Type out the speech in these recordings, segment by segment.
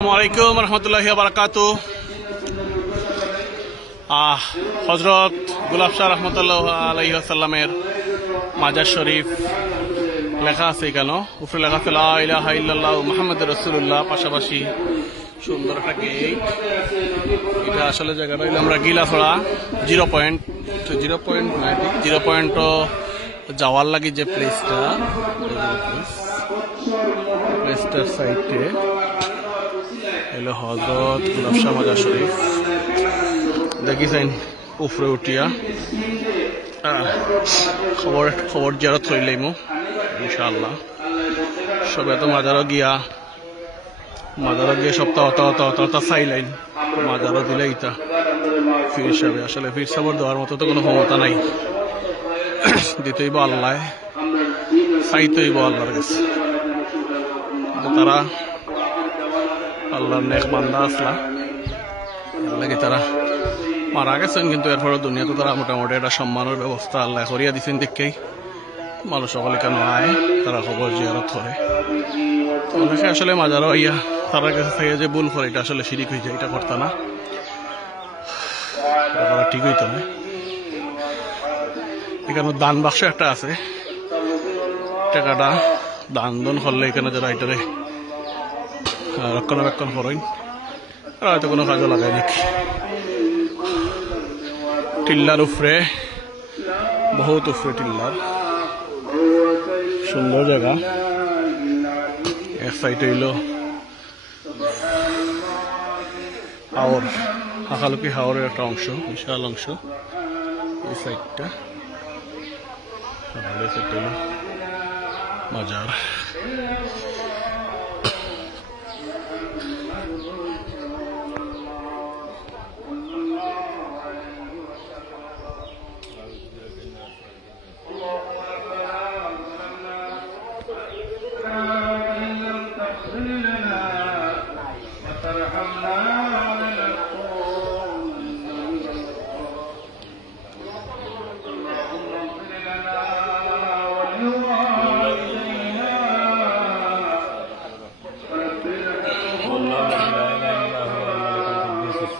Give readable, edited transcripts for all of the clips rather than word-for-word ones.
আসসালামু আলাইকুম রহমতুল্লাহি ওয়া বারাকাতুহু। হযরত গোলাপ শাহ রহমতুল্লাহ আলাইহি ওয়াসাল্লামের মাজার শরীফ লেখা আছে কেন, উপরে লেখা আছে লা ইলাহা ইল্লাল্লাহ মুহাম্মাদুর রাসূলুল্লাহ, পাশাপাশি সুন্দর একটা গেট। এটা আসলে জায়গাটা হইলো আমরা গিলাছড়া 0.0 যাওয়ার লাগি যে প্লেসটার সাইডে এলো হযরত গোলাপ শাহ মাজার শরীফ। দেখিছেন উপরে উঠিয়া খবর জিয়ারত হইলাইমু ইনশাআল্লাহ। সবে তো মাজারও গিয়ে সপ্তাহ চাইলাইন মাজারও দিলে ইতা ফির হিসাবে। আসলে ফির সাবর দেওয়ার মতো তো কোনো ক্ষমতা নাই, দিতেইব আল্লাহ, চাইতেইব আল্লাহর কাছে। তারা আল্লাহর নেক বান্দা আসলা লাগে, তারা মারা গেছেন, কিন্তু এরপরে দুনিয়াতে তারা মোটামুটি একটা সম্মানের ব্যবস্থা আল্লাহ করিয়া দিচ্ছেন। দেখেই মানুষ সকলে কেন আয়, তারা খবর জিয়ারত করে। তো অনেকে আসলে মাজারও ইয়া তারা কাছে থেকে যে ভুল করে, এটা আসলে শিরিক হয়ে যায়, এটা করতে না, ঠিক হইতো না। এখানে দান বাক্স একটা আছে, টাকাটা দান করলে এখানে যারা এটারে রক্ষণাবেক্ষণ করেন আর হয়তো কোনো কাজে লাগায় নাকি। টিল্লার উপরে, বহুত উপরে টিল্লার, সুন্দর জায়গা। এক সাইড হইল হাওর, হাকালুকি হাওরের একটা অংশ, বিশাল অংশ এই সাইডটা। মাজার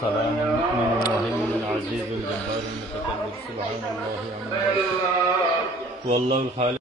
السلام المؤمن المهيمن العزيز الجبار المتكبر سبحان الله عما يصفون والله الخالق